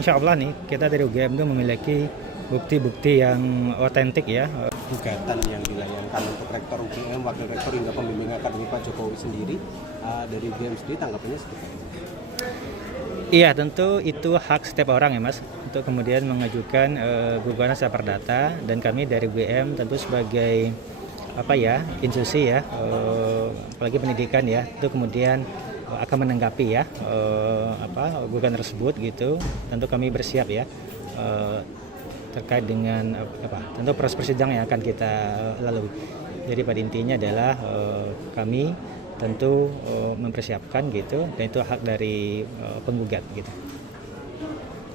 Insya Allah nih, kita dari UGM itu memiliki bukti-bukti yang otentik ya. Gugatan yang dilayangkan untuk Rektor UGM, Wakil Rektor hingga Pembimbing Akademi Pak Jokowi sendiri, dari UGM sendiri tanggapannya seperti apa? Iya, tentu itu hak setiap orang ya Mas, untuk kemudian mengajukan gugatan secara perdata, dan kami dari UGM tentu sebagai institusi ya, apalagi pendidikan ya, itu kemudian akan menanggapi ya gugatan tersebut gitu. Tentu kami bersiap ya terkait dengan tentu proses persidangan yang akan kita lalui. Jadi pada intinya adalah kami tentu mempersiapkan gitu, dan itu hak dari penggugat gitu.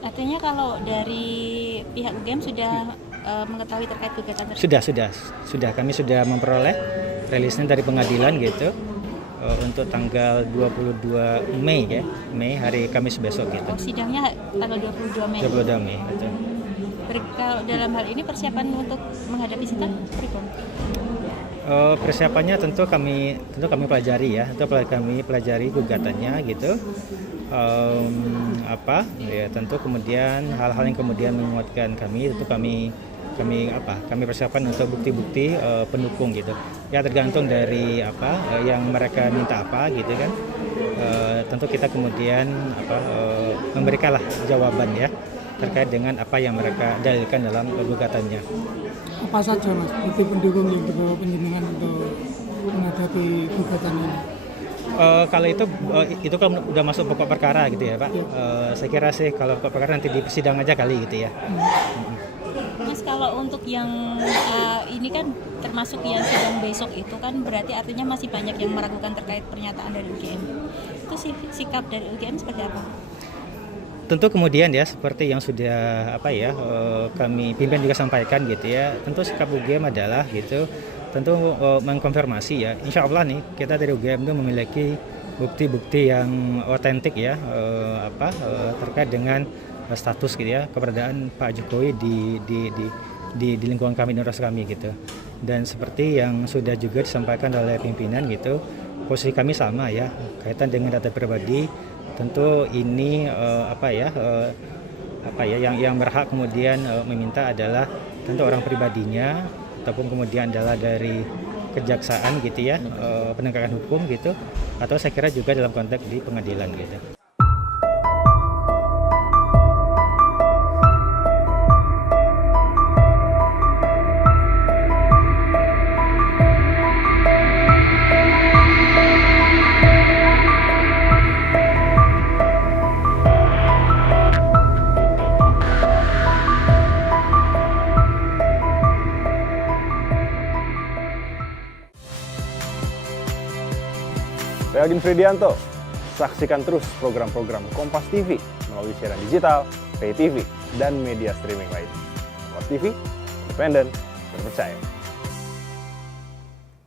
Artinya kalau dari pihak UGM sudah mengetahui terkait gugatan tersebut? Sudah kami sudah memperoleh rilisnya dari pengadilan gitu untuk tanggal 22 Mei ya, hari Kamis besok gitu. Oh, sidangnya tanggal 22 Mei. 22 Mei betul. Kalau dalam hal ini persiapan untuk menghadapi sidang pribadi? Persiapannya tentu kami pelajari ya, kami pelajari gugatannya gitu. Tentu kemudian hal-hal yang kemudian menguatkan kami, tentu kami persiapkan untuk bukti-bukti pendukung gitu. Ya tergantung dari yang mereka minta gitu kan. Tentu kita kemudian memberikanlah jawaban ya terkait dengan apa yang mereka dalilkan dalam gugatannya. Apa saja Mas bukti pendukung yang dibawa penjenengan untuk menghadapi gugatan ini? Kalau itu kan udah masuk pokok perkara gitu ya Pak. Saya kira sih kalau pokok perkara nanti di persidangan aja kali gitu ya. Mas, kalau untuk yang ini kan termasuk yang sidang besok itu kan berarti artinya masih banyak yang meragukan terkait pernyataan dari UGM. Itu sikap dari UGM seperti apa? Tentu kemudian ya seperti yang sudah kami pimpinan juga sampaikan gitu ya. Tentu sikap UGM adalah gitu. Tentu mengkonfirmasi ya. Insya Allah nih kita dari UGM itu memiliki bukti-bukti yang otentik ya terkait dengan status gitu ya, keberadaan Pak Jokowi di lingkungan kami, di universitas kami gitu. Dan seperti yang sudah juga disampaikan oleh pimpinan gitu, posisi kami sama ya kaitan dengan data pribadi. Tentu ini yang berhak kemudian meminta adalah tentu orang pribadinya, ataupun kemudian adalah dari kejaksaan gitu ya, penegakan hukum gitu, atau saya kira juga dalam konteks di pengadilan gitu. Saya Agin Fridianto. Saksikan terus program-program Kompas TV melalui siaran digital, pay TV, dan media streaming lain. Kompas TV, independen, terpercaya.